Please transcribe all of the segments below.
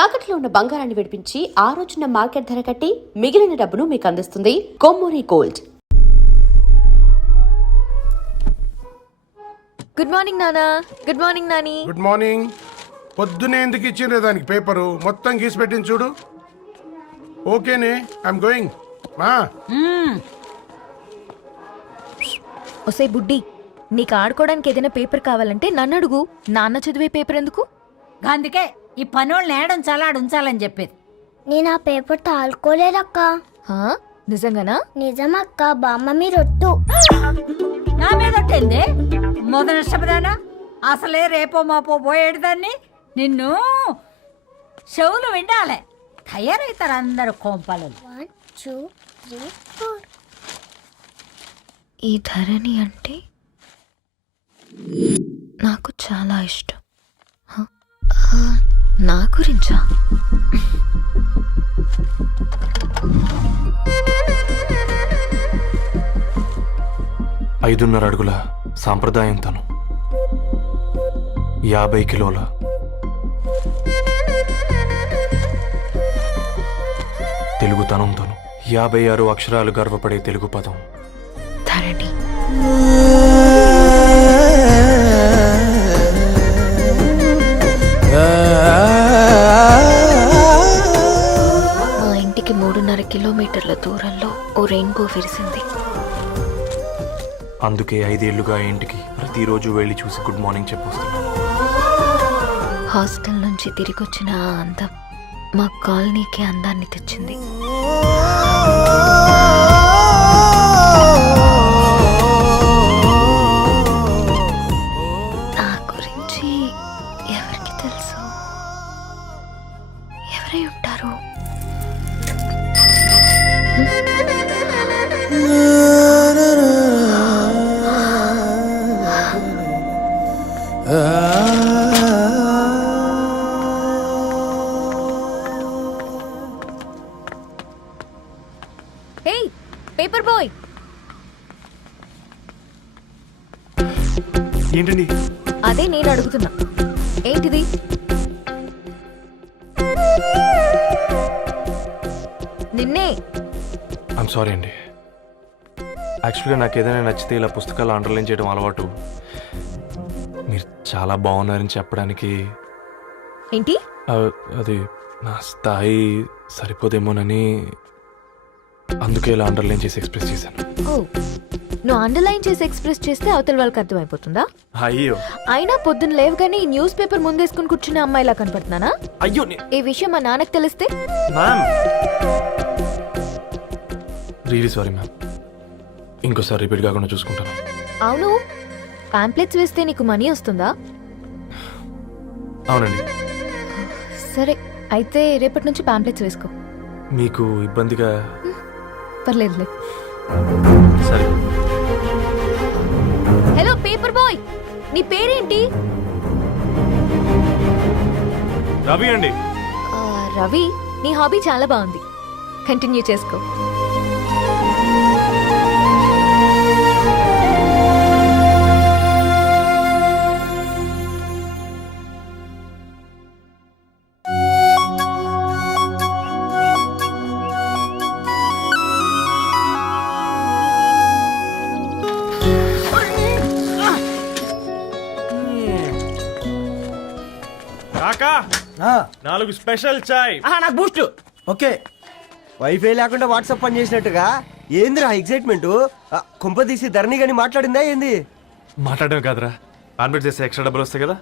తాకట్లో ఉన్న బంగారాన్ని విడిపించి ఆ రోజున మార్కెట్ ధర కట్టి మిగిలిన డబ్బును మీకు అందిస్తుంది కొమ్మూరి గోల్డ్. గుడ్ మార్నింగ్ నానా. Good morning Nani. Good morning. పొద్దునే ఎందుకు ఇచ్చిండ్రు దానికి పేపరు మొత్తం గీసి పెట్టింది చూడు. ఓకేనే, ఐఎమ్ గోయింగ్. మా ఒసే బుడ్డి, నీకు ఆడుకోవడానికి ఏదైనా పేపర్ కావాలంటే నన్ను అడుగు. నాన్న చదివే పేపర్ ఎందుకు? అందుకే ఈ పనోళ్ళని ఏడుంచాలా ఉంచాలని చెప్పేది. నేను ఆ పేపర్ తాలుకోలేదక్క. హా? నిజంగానా? నిజమక్క, బామ్మ మీరొట్టు. నా మీద ఒట్టేంది మొదటి నష్టపదానా? అసలే రేపో మాపో పోయేడు దాన్ని. నిన్ను చెవులు వినాలే, తయారవుతారు అందరు కోంపాలు. 1 2 3 4. ఈ ధరణి అంటే నాకు చాలా ఇష్టం. హ? నా గురించా? ఐదున్నర అడుగుల సాంప్రదాయం తను, 50 కిలోల తెలుగుతనం తను, 56 అక్షరాలు గర్వపడే తెలుగు పదం ధరణి. మా ఇంటికి 3.5 కిలోమీటర్ల దూరంలో ఓ రెయిన్బో విరిసింది. అందుకే 5 ఏళ్లుగా ఇంటికి ప్రతిరోజు వెళ్ళి చూసి గుడ్ మార్నింగ్ చెప్పొస్తున్నాను. హాస్టల్ నుంచి తిరిగి వచ్చిన ఆ అందం మా కాలనీకి అందాన్ని తెచ్చింది. నా గురించి ఎవరికి తెలుసు? ఎవరై ఉంటారు? హేయ్ పేపర్ బాయ్, ఏంటండి? అదే నేను అడుగుతున్నా, ఏంటిది? నిన్నే. ఐమ్ సారీ అండి. యాక్చువల్గా నాకు ఏదైనా నచ్చితే ఇలా పుస్తకాలు అండర్లైన్ చేయడం అలవాటు. మీరు చాలా బాగున్నారని చెప్పడానికి ఏంటి? అది నా స్థాయి సరిపోదేమోనని అందుకే ఇలా అండర్లైన్ చేసి ఎక్స్ప్రెస్ చేశాను. ఓ, నువ్వు అండర్లైన్ చేసి ఎక్స్ప్రెస్ చేస్తే అవతల వాళ్ళకి అర్థమైపోతుందా? అయ్యో, అయినా పొద్దున్న లేవగానే ఈ న్యూస్ పేపర్ ముందేసుకుని కూర్చున్న అమ్మాయిలా కనపడుతున్నానా? అయ్యో ఈ విషయం మా నాన్నకు తెలిస్తే? Ma'am, really sorry ma'am. ఇంకోసారి రిపీట్ కాకుండా చూసుకుంటాను. అవును, పాంప్లెట్స్ వేస్తే నీకు మనీ వస్తుందా? అవునండి. సరే, అయితే రేపటి నుంచి పాంప్లెట్స్ వేసుకో. మీకు ఇబ్బందిగా? పర్లేదులే. సరే. హలో పేపర్ బాయ్, నీ పేరేంటి? రవి అండి. రవి, నీ హాబీ చాలా బాగుంది, కంటిన్యూ చేసుకో. కాకా, 4 స్పెషల్ చాయ్. నాకు బూస్ట్. ఓకే, వైఫై లేకుండా వాట్సాప్ పని చేసినట్టుగా ఏందిరా ఎక్సైట్మెంట్? కుంప తీసి ధరణి గాని మాట్లాడిందా ఏంది? మాట్లాడడం కాదురా, కాన్వర్ట్ చేస్తే ఎక్స్ట్రా డబ్బులు వస్తాయి కదా,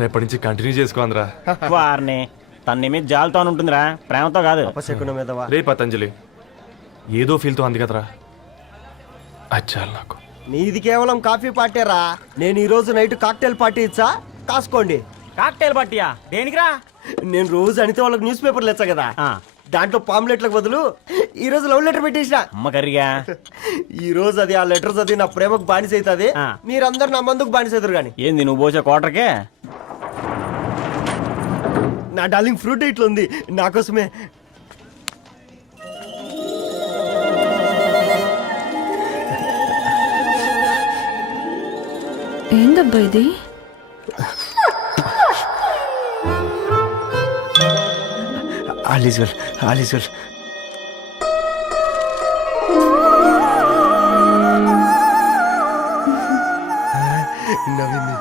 రేపటి నుంచి కంటిన్యూ చేసుకోందిరా. వారిని తన మీద జాలతో ఉంటుందిరా, ప్రేమతో కాదు. అపశకునం మీదవా? రే పతంజలి, ఏదో ఫీల్తో అంది కదరా, అది చాలు నాకు. నీది కేవలం కాఫీ పార్టీరా. నేను ఈ రోజు నైట్ కాక్టైల్ పార్టీ ఇచ్చా, కాసుకోండి. కాక్టైల్ పార్టీయా? దేనికిరా? నేను రోజు అనితే వాళ్ళకి న్యూస్ పేపర్లు ఇచ్చా కదా, ఆ. దాంట్లో పాంప్లెట్లకు బదులు ఈ రోజు లవ్ లెటర్ పెట్టేసిన. అమ్మ కర్రీగా. ఈ రోజు అది ఆ లెటర్ చదివి నా ప్రేమకు బానిస అవుతుంది. ఆ. మీరందరు నా మందుకు బానిస అవుతారు. కానీ ఏంది నువ్వు పోసే క్వార్టర్కే? నా డార్లింగ్ ఫ్రూట్ ఇట్లా ఉంది నా కోసమే. ఏందబ్బా ఇది? All is well, all is well. నవ్వింది.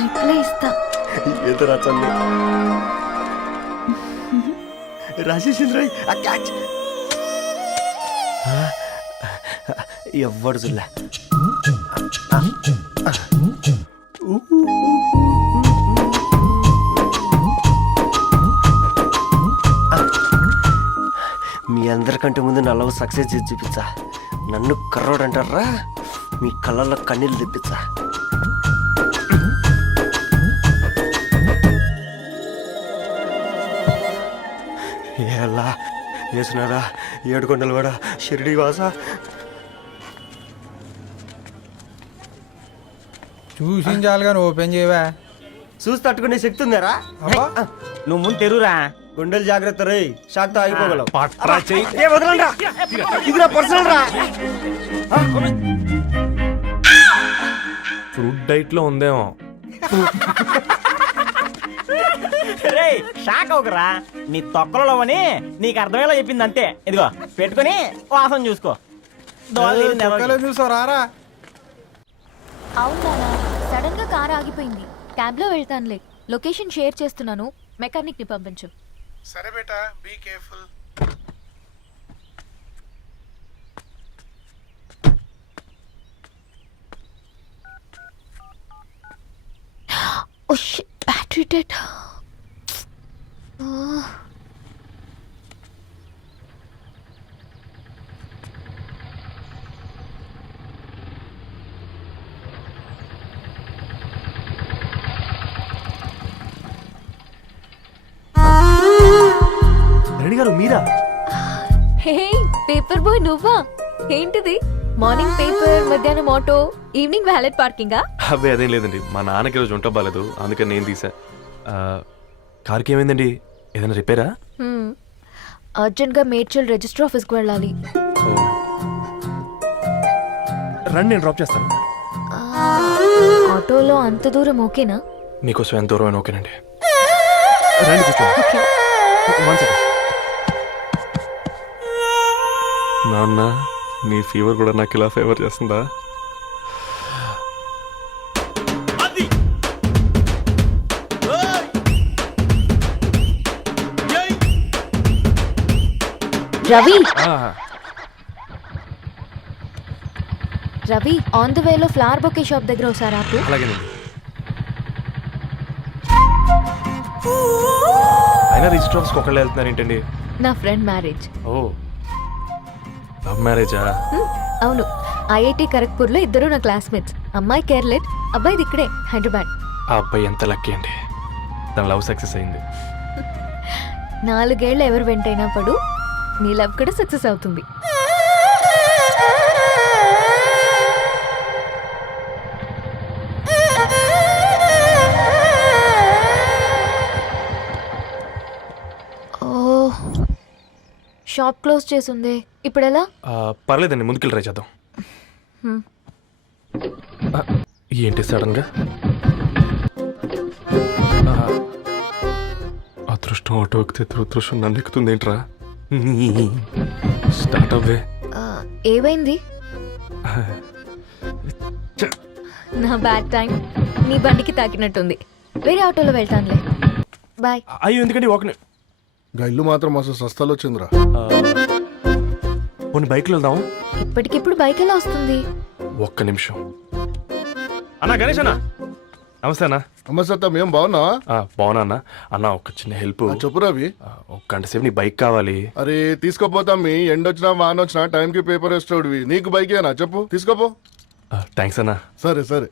రిప్లై ఇస్తా. ఏదో రాచండి రాసేసింది. క్యాచ్ ఎవ్వడు చూడలే. మీ అందరికంటే ముందు నా లవ్ సక్సెస్ చేసి చూపించా. నన్ను కర్రోడు అంటారా, మీ కళ్ళల్లో కన్నీళ్ళు తెప్పించా. ఎలా వేసినారా ఏడుకొండలు కూడా షిరిడి వాస. చూసించాలి కానీ ఓపెన్ చేయవా? చూసి తట్టుకునే శక్తి ఉందారా? నువ్వు ముందు తెరురా. గుండెలు జాగ్రత్త రే, షాక్తో ఆగిపోగలవు. పట్రా చెయ్యి. ఇది నా పర్సనల్ రా. ఫ్రూట్ డైట్ లో ఉందేమో. రే షాక్ అవకరా, నీ తొక్కలలో అని నీకు అర్థమయ్యేలా చెప్పింది అంతే. ఇదిగో పెట్టుకొని వాసన చూసుకో. చూసావు రారా? అవునా, సడన్ గా కార్ ఆగిపోయింది. క్యాబ్ లో వెళ్తానులే. లొకేషన్ షేర్ చేస్తున్నాను, మెకానిక్ ని పంపించు. సరే బేటా, be careful. Oh shit, battery dead. Reddy గారు మీరా? హే పేపర్ బాయ్, నువ్వా? ఏంటిది? మార్నింగ్ పేపర్, మధ్యాహ్నం ఆటో, ఈవినింగ్ వ్యాలెట్ పార్కింగా? అబ్బాయి అదేం లేదండి, మా నాన్నకి రోజు వంట బాగాలేదు, అందుకని నేను తీసా. కార్కి ఏమైందండి? ఏదైనా రిపేరా? అర్జెంట్ గా మేడ్చల్ రిజిస్టర్ ఆఫీస్కి వెళ్ళాలి. రండి, నేను డ్రాప్ చేస్తాను. ఆటోలో అంత దూరం ఓకేనా? మీకోసం ఎంత దూరం అయినా ఓకేనండి. రండి కూర్చోండి. One second. నాన్న, నీ ఫీవర్ కూడా నాకు ఇలా ఫేవర్ చేస్తుందా? రవి, రవి ఆన్ ద వేలో ఫ్లవర్ బొకే షాప్ దగ్గర ఒకసారి ఆపు. అలాగేనండి. అయినా రిజిస్టర్ ఆఫీస్కి ఒకళ్ళు వెళ్తున్నారు ఏంటండి? నా ఫ్రెండ్ మ్యారేజ్. ఓ, లవ్ మ్యారేజా? అవును, ఐఐటి ఖరగ్పూర్లో ఇద్దరు నా క్లాస్మేట్స్. అమ్మాయి కేర్లెట్, అబ్బాయిది ఇక్కడే హైదరాబాద్. ఆ అబ్బాయి ఎంత లక్కీ అండి, తన లవ్ సక్సెస్ అయింది. 4 ఏళ్ళు ఎవరు వెంటైనా పడు, నీ లవ్ కూడా సక్సెస్ అవుతుంది. షాప్ క్లోజ్ చేసింది, ఇప్పుడు ఎలా? పర్లేదండి, ముందుకెళ్ళి ట్రై చేద్దాం. ఏంటి సడన్గా? అదృష్టం ఆటో ఎక్కితే దురదృష్టం నన్ను ఎక్కుతుంది ఏంట్రా? స్టార్ట్ అవ్వే. ఏమైంది? నా బ్యాడ్ టైం నీ బండికి తాకినట్టుంది. వేరే ఆటోలో వెళ్తానులే, బాయ్. అయ్యో, ఎందుకండి ఒక గా ఇల్లు మాత్రం అసలు సస్తాలో వచ్చిందిరా. కొన్ని బైక్లో వెళ్దాం. ఇప్పటికిప్పుడు బైక్ ఎలా వస్తుంది? ఒక్క నిమిషం. అన్నా, గణేష్ అన్న, నమస్తే అన్న. నమస్తే, ఏం బాగున్నావా? బాగున్నా అన్న. అన్న, ఒక చిన్న హెల్ప్. చెప్పు రవి. ఒక గంట సేపు నీ బైక్ కావాలి. అరే తీసుకోపోతాం, మీ ఎండొచ్చినా వాన వచ్చినా టైంకి పేపర్ వేస్తాడువి. నీకు బైకేనా? చెప్పు, తీసుకోపో. థ్యాంక్స్ అన్న. సరే సరే.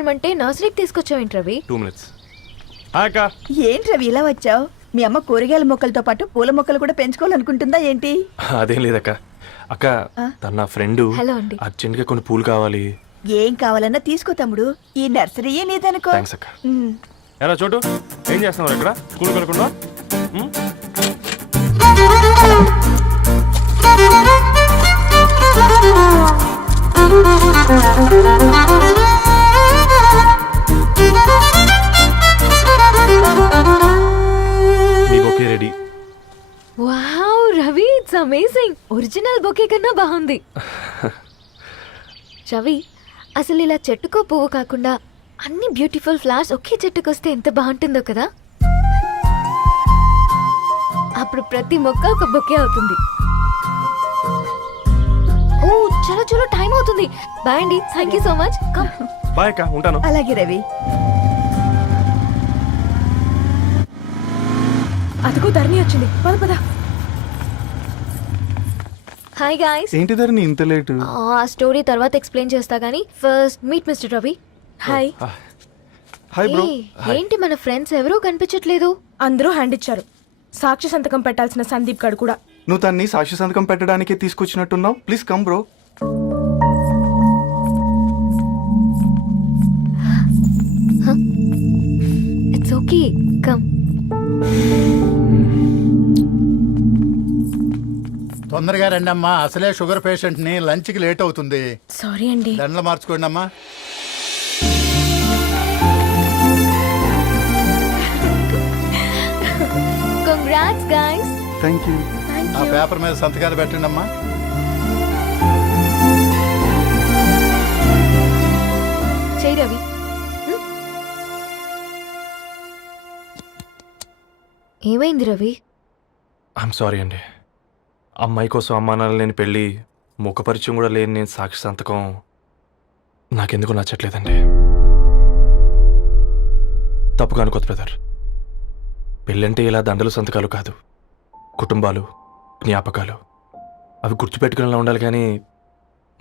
తీసుకెళ్ళమంటే నర్సరీకి తీసుకొచ్చావేంటి రవి? 2 minutes. హాయ్ అక్క. ఏంటి రవి ఇలా వచ్చావు? మీ అమ్మ కూరగాయల మొక్కలతో పాటు పూల మొక్కలు కూడా పెంచుకోవాలనుకుంటుందా ఏంటి? అదేం లేదక్క. అక్క తన నా ఫ్రెండ్ హలో అండి. అర్జెంట్గా కొన్ని పూలు కావాలి. ఏం కావాలన్నా తీసుకో తమ్ముడు, ఈ నర్సరీయే నీదనుకో. థ్యాంక్స్ అక్క. ఎలా చోటు ఏం చేస్తున్నావు ఇక్కడ స్కూల్ కనుకుండా? మీ bouquet ready. Wow Ravi, it's amazing. Original bouquet కన్నా బాగుంది. రవి, అసలు ఇలా చెట్టుకో పువ్వు కాకుండా అన్ని బ్యూటిఫుల్ ఫ్లవర్స్ ఒకే చెట్టుకొస్తే ఎంత బాగుంటుందో కదా. అప్పుడు ప్రతి మొక్క ఒక బొకే అవుతుంది. ఓ చలో చలో, టైం అవుతుంది. బాయ్ అండి, thank you so much. Come. Bye అక్క, ఉంటాను. అలాగే రవి. అదిగో ధరణి వచ్చింది, పద పద. Hi guys. ఏంటి ధరణి ఇంత లేటు? ఆ స్టోరీ తర్వాత ఎక్స్ప్లెయిన్ చేస్తా గానీ first meet mister Ravi. Hi. Hi bro. ఏంటి మన ఫ్రెండ్స్ ఎవరూ కనిపించట్లేదు? అందరూ హ్యాండ్ ఇచ్చారు. సాక్షి సంతకం పెట్టాల్సిన సందీప్ గడు కూడా. నువ్వు తన్ని సాక్షి సంతకం పెట్టడానికే తీసుకొచ్చినట్టున్నావు. Please come bro. It's okay, come. తొందరగా రండి అమ్మా, అసలే షుగర్ పేషెంట్ ని లంచ్ కి లేట్ అవుతుంది. సారీ అండి. దండలు మార్చుకోండి అమ్మా. Congrats guys. Thank you. ఆ పేపర్ మీద సంతకాలు పెట్టండి అమ్మా. చెయ్ రవి. ఏమైంది రవి? ఐఎమ్ సారీ అండి. అమ్మాయి కోసం అమ్మానాలు లేని పెళ్ళి, ముఖపరిచయం కూడా లేని నేను సాక్షి సంతకం నాకెందుకు నచ్చట్లేదండి. తప్పుగా అనుకోదు బ్రదర్. పెళ్ళంటే ఇలా దండలు సంతకాలు కాదు, కుటుంబాలు, జ్ఞాపకాలు. అవి గుర్తుపెట్టుకునేలా ఉండాలి కానీ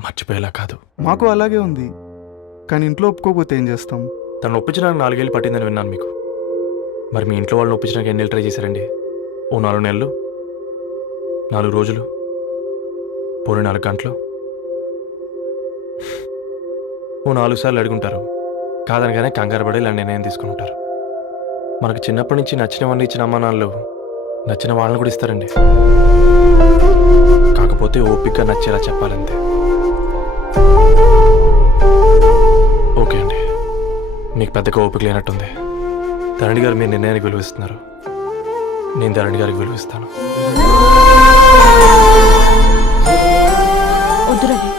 మర్చిపోయేలా కాదు. మాకు అలాగే ఉంది, కానీ ఇంట్లో ఒప్పుకోకపోతే ఏం చేస్తాం? తను ఒప్పించడానికి 4 ఏళ్ళు పట్టిందని విన్నాను మీకు. మరి మీ ఇంట్లో వాళ్ళని ఒప్పించడానికి ఎన్ని ఏళ్ళు ట్రై చేశారండి? ఓ 4 నెలలు, 4 రోజులు, పోనీ 4 గంటలు, ఓ 4 సార్లు అడుగుంటారు. కాదనగానే కంగారు పడి ఇలా నిర్ణయం తీసుకుని ఉంటారు. మనకు చిన్నప్పటి నుంచి నచ్చినవన్నీ ఇచ్చిన అమ్మానాళ్ళు నచ్చిన వాళ్ళని కూడా ఇస్తారండి. కాకపోతే ఓపికగా నచ్చేలా చెప్పాలంతే. ఓకే అండి, మీకు పెద్దగా ఓపిక లేనట్టుంది. ధరణి గారు మీ నిర్ణయానికి విలువిస్తున్నారు, నేను ధరణి గారికి విలువిస్తాను. వద్దు రవి.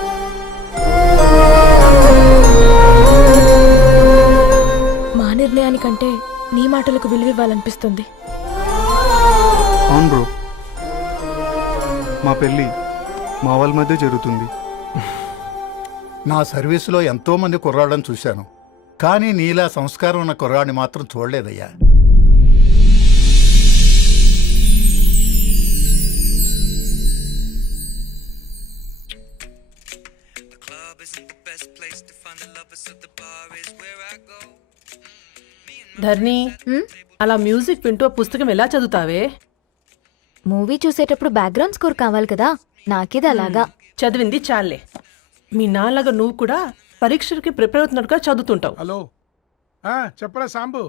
మా నిర్ణయానికంటే నీ మాటలకు విలువివ్వాలనిపిస్తుంది. అవును బ్రో, మా పెళ్ళి మా వాళ్ళ మధ్య జరుగుతుంది. నా సర్వీసులో ఎంతో మంది కుర్రాళ్ళని చూశాను, కానీ నీలా సంస్కారం ఉన్న కుర్రాడిని మాత్రం చూడలేదయ్యా. ధర్ని, అలా మ్యూజిక్ వింటూ ఆ పుస్తకం ఎలా చదువుతావే? మూవీ చూసేటప్పుడు బ్యాక్గ్రౌండ్ స్కోర్ కావాలి కదా, నాకిది అలాగా. చదివింది చాలే. మీ నాన్నగా నువ్వు కూడా పరీక్షలకి ప్రిపేర్ అవుతున్నట్టుగా చదువుతుంటావు. హలో, చెప్పరా సాంబు,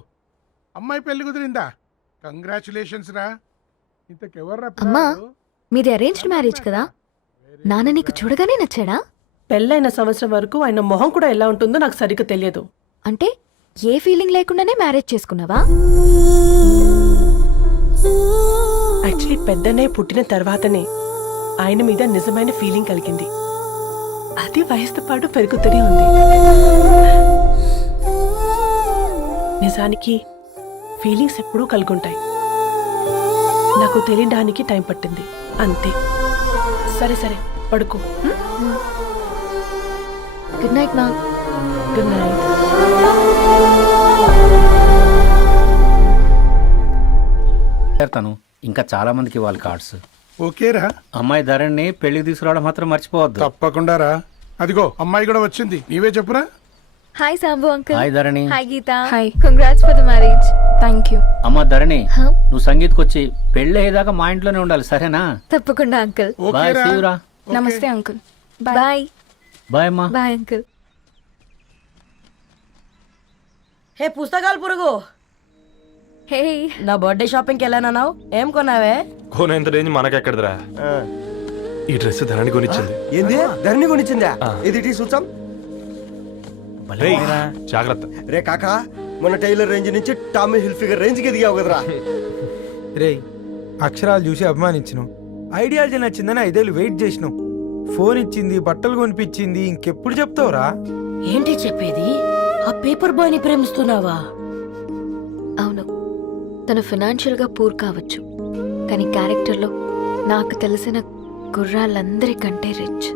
అమ్మాయి పెళ్లి కుదిరిందా? కంగ్రాచులేషన్స్ రా. ఇంతకెవర్రా అమ్మా, పిల్లాడు? మీది అరేంజ్డ్ మ్యారేజ్ కదా, నాన్న నీకు చూడగానే నచ్చాడా? పెళ్ళైన సంవత్సరం వరకు ఆయన మొహం కూడా ఎలా ఉంటుందో నాకు సరిగ్గా తెలియదు. అంటే ఏ ఫీలింగ్ లేకుండానే మ్యారేజ్ చేసుకున్నావా? యాక్చువల్లీ పెద్దనే పుట్టిన తర్వాతనే ఆయన మీద నిజమైన ఫీలింగ్ కలిగింది. అది వయసుతో పాటు పెరుగుతూనే ఉంది. నిజానికి ఫీలింగ్స్ ఎప్పుడూ కలుగుంటాయి, నాకు తెలియడానికి టైం పట్టింది అంతే. సరే సరే, పడుకో. గుడ్ నైట్ మా. Good night. తను ఇంకా చాలా మందికి ఇవ్వాలి కార్డ్స్. ఓకేరా, అమ్మాయి ధరణి పెళ్లికి తీసుకురావడం మాత్రం మర్చిపోవద్దు. తప్పకుండా రా. అదిగో అమ్మాయి కూడా వచ్చింది, నీవే చెప్పురా. Hi Sambu uncle. Hi Dharani. Hi Geeta. Hi. Congrats for the marriage. Thank you. అమ్మ ధరణి, Huh? నువ్వు సంగీత్కి వచ్చి పెళ్ళి అయ్యేదాకా మా ఇంట్లోనే ఉండాలి, సరేనా? తప్పకుండా అంకుల్. బాయ్, ఓకేరా? see you రా. నమస్తే అంకుల్. బాయ్. బాయ్ అమ్మా. Bye uncle. హే పుస్తకాలు పురుగు, హే నా బర్త్డే షాపింగ్కి వెళ్ళానన్నావు, ఏం కొన్నావే? కోనేంత రేంజ్ మనకెక్కడదిరా. ఈ డ్రెస్ ధరణి కొనిచ్చింది. ఏంది ధరణి కొనిచ్చిందా? ఆ. ఇది టీ చూసాం. రేయ్, జాగ్రత్త. రే కాకా, మన టైలర్ రేంజ్ నుంచి టామీ హిల్ఫిగర్ రేంజ్ కి ఎదిగావు కదరా. రేయ్, అక్షరాలు చూసి అభిమానించను, ఐడియాలజీ నచ్చిందని 5 ఏళ్ళు వెయిట్ చేసినావు. ఫోన్ ఇచ్చింది, బట్టలు కొనిపించింది, ఇంకెప్పుడు చెప్తావురా? ఏంటి చెప్పేది? ఆ పేపర్ బాయ్ ని ప్రేమిస్తున్నావా? అవును, తను ఫినాన్షియల్ గా పూర్ కావచ్చు, కానీ క్యారెక్టర్లో నాకు తెలిసిన గుర్రాలందరికంటే రిచ్.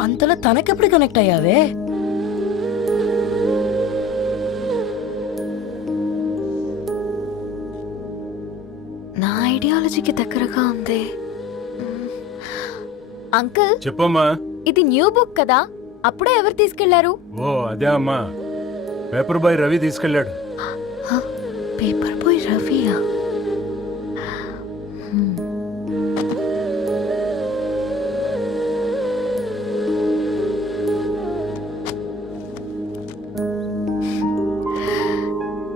అంతలో తనకెప్పుడు కనెక్ట్ అయ్యావే? నా ఐడియాలజీకి దగ్గరగా ఉంది. అంకుల్, చెప్పమ్మా. ఇది న్యూ బుక్ కదా, అప్పుడే ఎవరు తీసుకెళ్లారు? ఓ అదే అమ్మా, పేపర్ బాయ్ రవి తీసుకెళ్ళాడు. పేపర్ బాయ్ రవియా?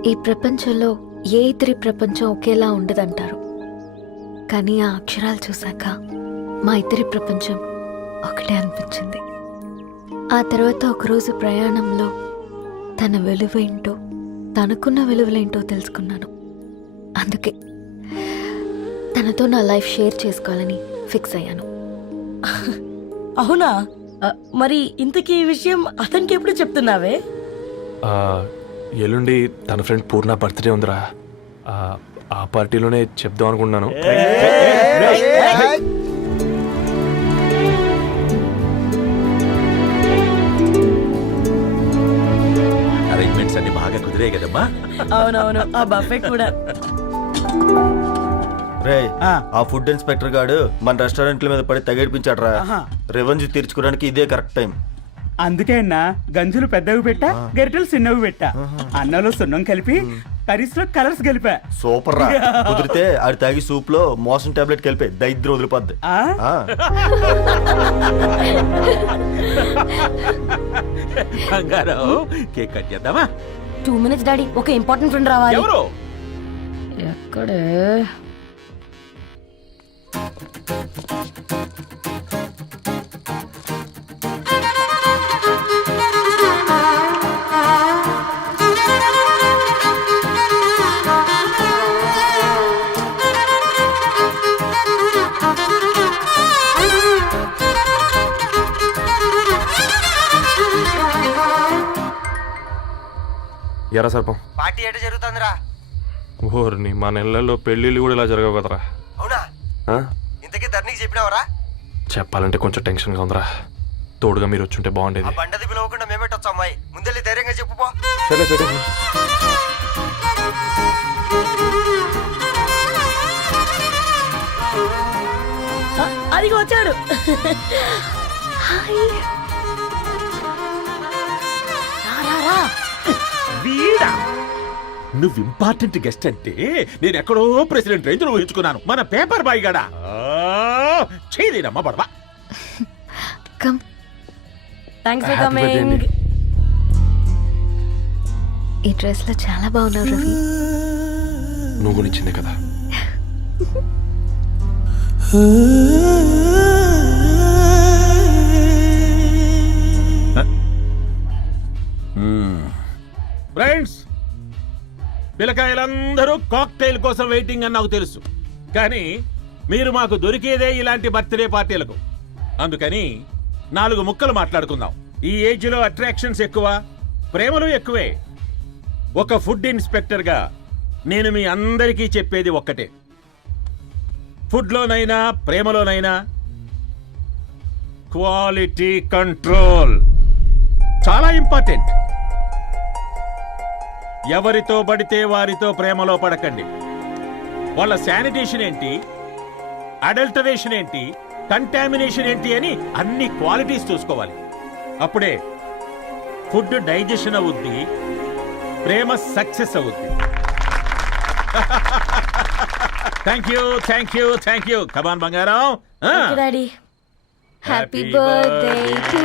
ఈ ప్రపంచంలో ఏ ఇద్దరి ప్రపంచం ఒకేలా ఉండదంటారు, కానీ ఆ అక్షరాలు చూశాక మా ఇద్దరి ప్రపంచం ఒకటే అనిపించింది. ఆ తర్వాత ఒకరోజు ప్రయాణంలో తన విలువేంటో, తనకున్న విలువలేంటో తెలుసుకున్నాను. అందుకే తనతో నా లైఫ్ షేర్ చేసుకోవాలని ఫిక్స్ అయ్యాను. అవునా? మరి ఇంతకీ ఈ విషయం అతనికి ఎప్పుడు చెప్తున్నావే? ఆ, ఎల్లుండి తన ఫ్రెండ్ పూర్ణ బర్త్డే ఉందిరా. ఆ పార్టీలోనే చెప్దాం అనుకుంటున్నాను. అరేంజ్మెంట్స్ అన్ని బాగా కుదిరే కదమ్మా. అవునవును, ఆ బఫే కూడా. రే, ఆ ఫుడ్ ఇన్స్పెక్టర్ గాడు మన రెస్టారెంట్ల మీద పడి తగేడిపించాడు రా. రెవెన్యూ తీర్చుకోవడానికి ఇదే కరెక్ట్ టైం. అందుకే అన్న గంజులు పెద్దవి పెట్టా, గరిటెలు చిన్నవి పెట్టా. అన్నంలో సున్నం కలిపి, కర్రీస్ లో కలర్స్ కలిపా. సూపర్ రా. కుదిరితే ఆడి తాగి సూప్ లో మోషన్ టాబ్లెట్ కలిపే దైద్రం వదిలిపోద్ది. బంగారం, కేక్ కట్ చేద్దామా? 2 minutes డాడీ, ఒక ఇంపార్టెంట్ ఫ్రెండ్ రావాలి. ఎవరు? ఎక్కడే? ఎరా సర్పం, పార్టీ ఎట జరుగుతుందిరా? ఓర్ని మా నెలల్లో పెళ్ళిళ్ళు కూడా ఇలా జరగవు కదరా. అవునా? ఆ? ఇంతకీ ధరణికి చెప్పినావరా? చెప్పాలంటే కొంచెం టెన్షన్గా ఉందిరా. తోడుగా మీరు వచ్చుంటే బాగుండేది. ఆ బండది పిలవకుండా మేమేటొచ్చా అమ్మాయి? ముందెళ్ళి ధైర్యంగా చెప్పుపో. సరే సరే. అదిగో వచ్చాడు. వీడా? నువ్వు ఇంపార్టెంట్ గెస్ట్ అంటే నేను ఎక్కడో ప్రెసిడెంట్ రేంజ్ ఊహించుకున్నాను. మన పేపర్ బాయ్ గడా చేయలేనమ్మా బడవా. Come. Thanks for Happy birthday coming. అండి. ఈ డ్రెస్ లో చాలా బాగున్నావు రవి. నువ్వు కొనిచ్చిందే కదా. ఫ్రెండ్స్, పిల్లకాయలందరూ కాక్టైల్ కోసం వెయిటింగ్ అని నాకు తెలుసు, కానీ మీరు మాకు దొరికేదే ఇలాంటి బర్త్డే పార్టీలకు. అందుకని 4 ముక్కలు మాట్లాడుకుందాం. ఈ ఏజ్ లో అట్రాక్షన్స్ ఎక్కువ, ప్రేమలు ఎక్కువే. ఒక ఫుడ్ ఇన్స్పెక్టర్ గా నేను మీ అందరికీ చెప్పేది ఒక్కటే, ఫుడ్లోనైనా ప్రేమలోనైనా క్వాలిటీ కంట్రోల్ చాలా ఇంపార్టెంట్. ఎవరితో పడితే వారితో ప్రేమలో పడకండి. వాళ్ళ శానిటేషన్ ఏంటి, అడల్టరేషన్ ఏంటి, కంటామినేషన్ ఏంటి అని అన్ని క్వాలిటీస్ చూసుకోవాలి. అప్పుడే ఫుడ్ డైజెషన్ అవుద్ది, ప్రేమ సక్సెస్ అవుద్ది. Thank you thank you thank you. Come on బంగారం. Daddy happy birthday to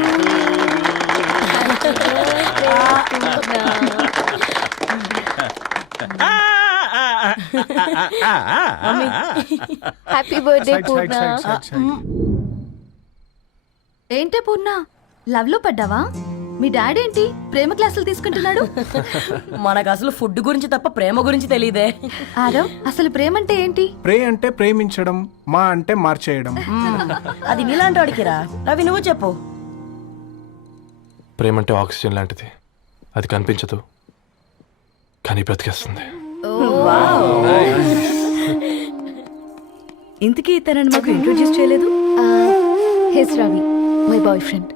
happy birthday Purna. ఏంటే పూర్ణ, లవ్ లో పడ్డావా? మీ డాడీ ఏంటి ప్రేమ క్లాసులు తీసుకుంటున్నాడు? మనకు అసలు ఫుడ్ గురించి తప్ప ప్రేమ గురించి తెలియదే. ఆరవ్, అసలు ప్రేమ అంటే ఏంటి? ప్రే అంటే ప్రేమించడం, మా అంటే మార్చేయడం. అది నీలాంటి వాడికిరా. రవి నువ్వు చెప్పు. ప్రేమ అంటే ఆక్సిజన్ లాంటిది. అది కనిపించదు కానీ బ్రతికేస్తుంది. ఇంతకీ తనని మాకు ఇంట్రొడ్యూస్ చేయలేదు. He's Ravi, my boyfriend.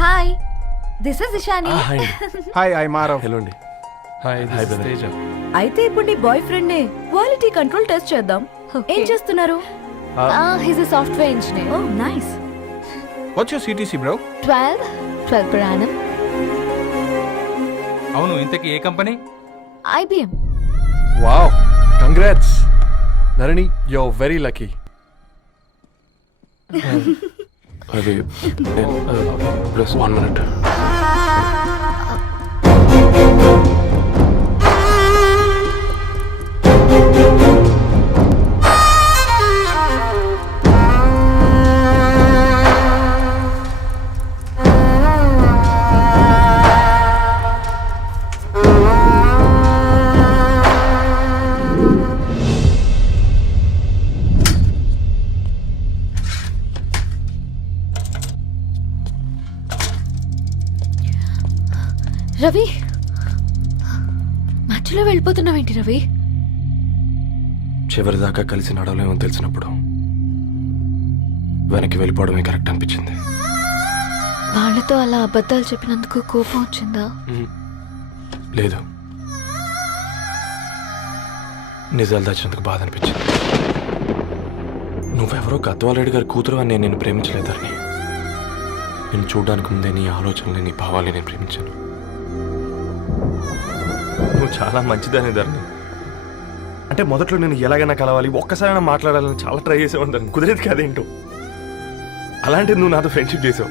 Hi, this is Ishani. Hi I Maarav. Hello అండి. హాయ్ తేజ. అయితే ఇప్పుడు నీ బాయ్ ఫ్రెండ్ నే క్వాలిటీ కంట్రోల్ టెస్ట్ చేద్దాం. ఏం చేస్తున్నారు? He's a software engineer. Oh nice. What's your CTC bro? 12 per annum. అవును, ఇంతకీ ఏ company? IBM. Wow, congrats Dharani, you are very lucky. అది ప్లస్ 1 minute. రవి, మధ్యలో వెళ్ళిపోతున్నావేంటి రవి? చివరిదాకా కలిసి నడవలేమో తెలిసినప్పుడు వెనక్కి వెళ్ళిపోవడమే కరెక్ట్ అనిపించింది. వాళ్ళతో అలా అబద్ధాలు చెప్పినందుకు కోపం వచ్చిందా? లేదు, నిజాలు దాచినందుకు బాధ అనిపించింది. నువ్వెవరో గద్వాలరెడ్డి గారి కూతురు అని నేను ప్రేమించలేదని. నేను చూడడానికి ముందే నీ ఆలోచనలు, నీ భావాలు నేను ప్రేమించాను. నువ్వు చాలా మంచిదని ధరణి. అంటే మొదట్లో నేను ఎలాగైనా కలవాలి, ఒక్కసారైనా మాట్లాడాలని చాలా ట్రై చేసేవాడిని ధరణి. కుదిరేది కాదేంటో. అలాంటిది నువ్వు నాతో ఫ్రెండ్షిప్ చేసావు.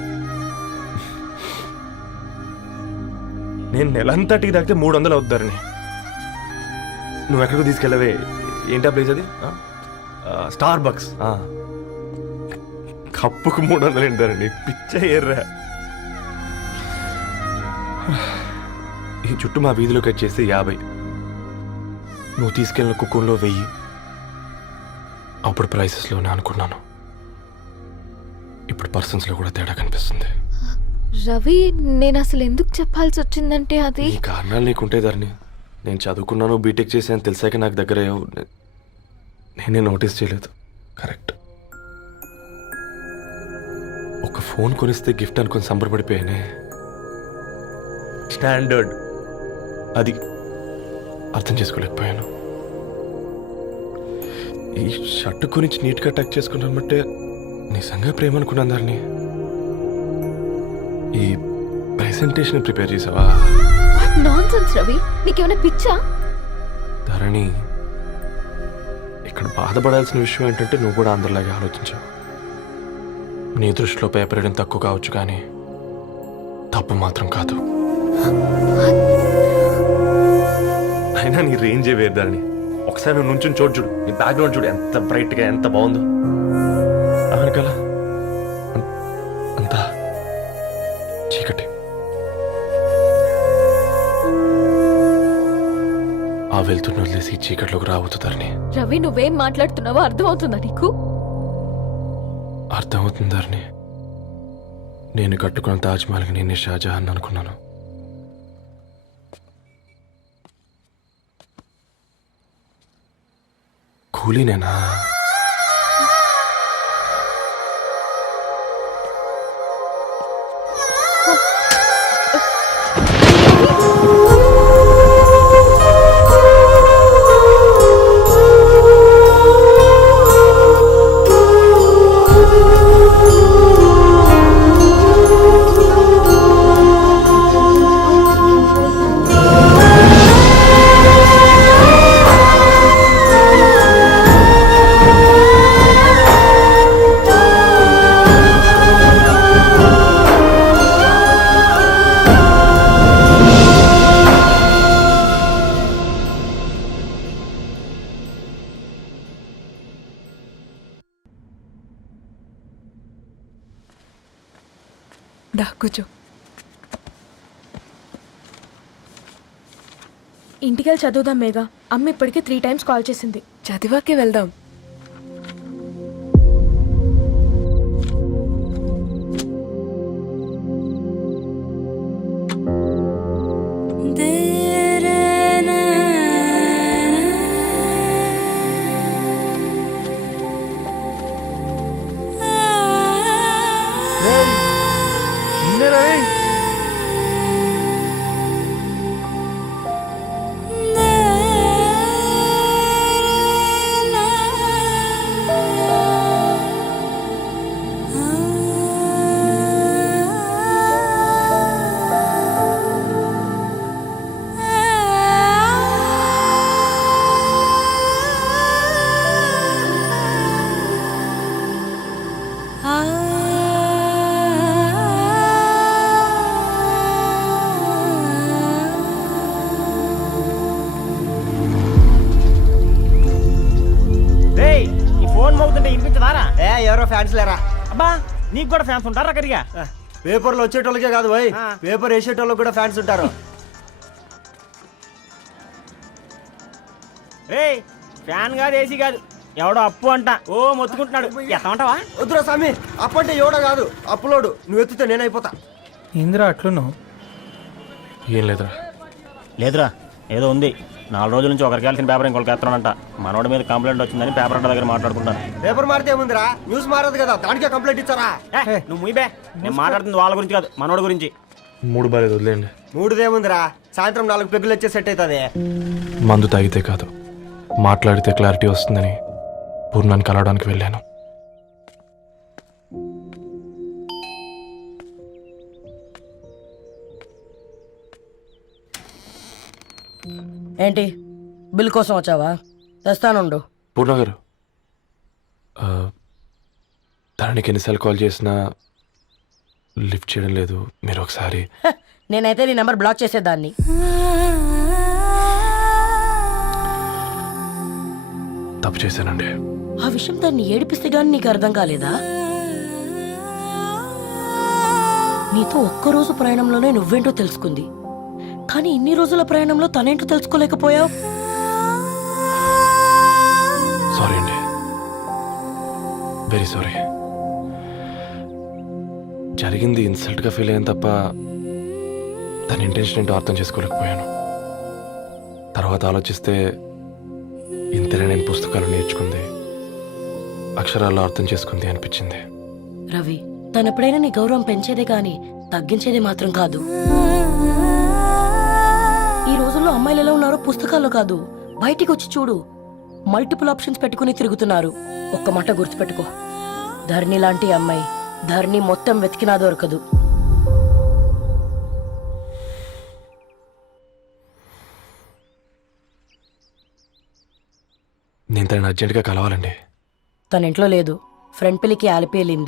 నేను నెలంతటికి తాకితే 300 అవుతారని. నువ్వు ఎక్కడికి తీసుకెళ్ళవే? ఏంటా ప్లేస్ అది? Star bucks. కప్పుకు 300 ఏంటారండి, పిచ్చ ఎర్రా. ఈ చుట్టూ మా వీధిలో కట్ చేస్తే 50. నువ్వు తీసుకెళ్ళిన కుక్కర్లో 1000. అప్పుడు ప్రైసెస్లోనే అనుకున్నాను, ఇప్పుడు పర్సన్స్లో కూడా తేడా కనిపిస్తుంది. రవి, నేను అసలు ఎందుకు చెప్పాల్సి వచ్చిందంటే అది ఈ కారణాలు నీకుంటే ధరణి. నేను చదువుకున్నాను, బీటెక్ చేశాను తెలిసాక నాకు దగ్గర నేనే నోటీస్ చేయలేదు. కరెక్ట్. ఒక ఫోన్ కొనిస్తే గిఫ్ట్ అనుకొని సంబరపడిపోయానే. స్టాండర్డ్ అది అర్థం చేసుకోలేకపోయాను. ఈ షర్ట్ గురించి నీట్గా టక్ చేసుకున్నామంటే నిజంగా ప్రేమ అనుకున్నాను దాన్ని. ఈ ప్రెజెంటేషన్ ప్రిపేర్ చేసావా? నాన్సెన్స్ రవి, నీకేమైనా పిచ్చా? ధరణి, ఇక్కడ బాధపడాల్సిన విషయం ఏంటంటే నువ్వు కూడా అందరిలాగే ఆలోచించావు. నీ దృష్టిలో పేపర్ వేయడం తక్కువ కావచ్చు కానీ తప్పు మాత్రం కాదు. అయినా నీ రేంజే వేరు ధరణి. ఒకసారి నువ్వు నుంచుని చూడు, నీ బ్యాక్గ్రౌండ్ చూడు ఎంత బ్రైట్గా, ఎంత బాగుందో. వెనకాల అంతా చీకటి. ఆ వెళ్తున్న వదిలేసి చీకట్లోకి రాబోతుందని. రవి, నువ్వేం మాట్లాడుతున్నావో అర్థమవుతుందా నీకు? అర్థమవుతుందని. నేను కట్టుకున్న తాజ్మహల్కి నేనే షాజహాన్ అనుకున్నాను. కూలీనేనా? దా కూర్చో. ఇంటికెళ్ళి చదువుదాం మేఘా. అమ్మ ఇప్పటికే 3 times కాల్ చేసింది. చదివాకే వెళ్దాం. రేయ్ ఈ ఫోన్ మోగుతుంటే వినిపించదారా? ఎవరో ఫ్యాన్స్ లేరా? అబ్బా నీకు కూడా ఫ్యాన్స్ ఉంటారా కరిగా? పేపర్లు వచ్చేటోళ్ళకే కాదు పోయి, పేపర్ వేసేటోళ్ళకి కూడా ఫ్యాన్స్ ఉంటారు. రేయ్ ఫ్యాన్ కాదు, ఏసీ కాదు, ఎవడో అప్పు అంట ఓ మొత్తుకుంటున్నాడు. ఎత్తమంటావా? వద్దురా స్వామి, అప్పంటే ఎవడో కాదు, అప్పులోడు. నువ్వు ఎత్తుతే నేనైపోతా. ఇందిరా అట్లున్నావు? ఏం లేదురా. లేదురా, ఏదో ఉంది. 4 రోజుల నుంచి ఒకరికి వెళ్ళిన పేపర్ ఇంకొకరికి ఎత్తనంట. మనోడి మీద కంప్లైంట్ వచ్చిందని పేపర్ అడ్డ దగ్గర మాట్లాడుకుంటాను. పేపర్ మారితే ఏముందిరా, న్యూస్ మారదు కదా, దానికే కంప్లైంట్ ఇచ్చారా? నువ్వు ముయ్యబే, నేను మాట్లాడుతుంది వాళ్ళ గురించి కాదు, మనోడి గురించి. మూడు బాలేదు, వదిలేండి. మూడుదేముందిరా, సాయంత్రం 4 పెగ్గులు వచ్చే సెట్ అవుతుంది. మందు తాగితే కాదు, మాట్లాడితే క్లారిటీ వస్తుందని పూర్ణాన్ని కలవడానికి వెళ్ళాను. ఏంటి బిల్ కోసం వచ్చావా? తెస్తానుండు. పూర్ణ గారు, తనకి ఎన్నిసార్లు కాల్ చేసినా లిఫ్ట్ చేయడం లేదు. మీరు ఒకసారి నేనైతే నీ నెంబర్ బ్లాక్ చేసేదాన్ని. తప్పు చేశానండి. ఆ విషయం దాన్ని ఏడిపిస్తే గానీ నీకు అర్థం కాలేదా? నీతో ఒక్కరోజు ప్రయాణంలోనే నువ్వేంటో తెలుసుకుంది, కానీ ఇన్ని రోజుల ప్రయాణంలో తనేంటో తెలుసుకోలేకపోయావు. సారీ అండి, వెరీ సారీ. జరిగింది ఇన్సల్ట్గా ఫీల్ అయ్యాను తప్ప తన ఇంటెన్షన్ ఏంటో అర్థం చేసుకోలేకపోయాను. తర్వాత ఆలోచిస్తే ఇంతనే నేను పుస్తకాలు నేర్చుకుంది, అక్షరాల్లో అర్థం చేసుకుంది అనిపించింది. రవి, తనెప్పుడైనా నీ గౌరవం పెంచేదే గాని తగ్గించేదే మాత్రం కాదు. ఈ రోజుల్లో అమ్మాయిలు ఎలా ఉన్నారో పుస్తకాల్లో కాదు, బయటికి వచ్చి చూడు. మల్టిపుల్ ఆప్షన్స్ పెట్టుకుని తిరుగుతున్నారు. ఒక్క మాట గుర్తుపెట్టుకో, ధరణి లాంటి అమ్మాయి ధరణి మొత్తం వెతికినా దొరకదు. నేను తనని అర్జెంటుగా కలవాలండి. తన ఇంట్లో లేదు, ఫ్రెండ్ పెళ్లికి ఆలిపి వెళ్ళింది.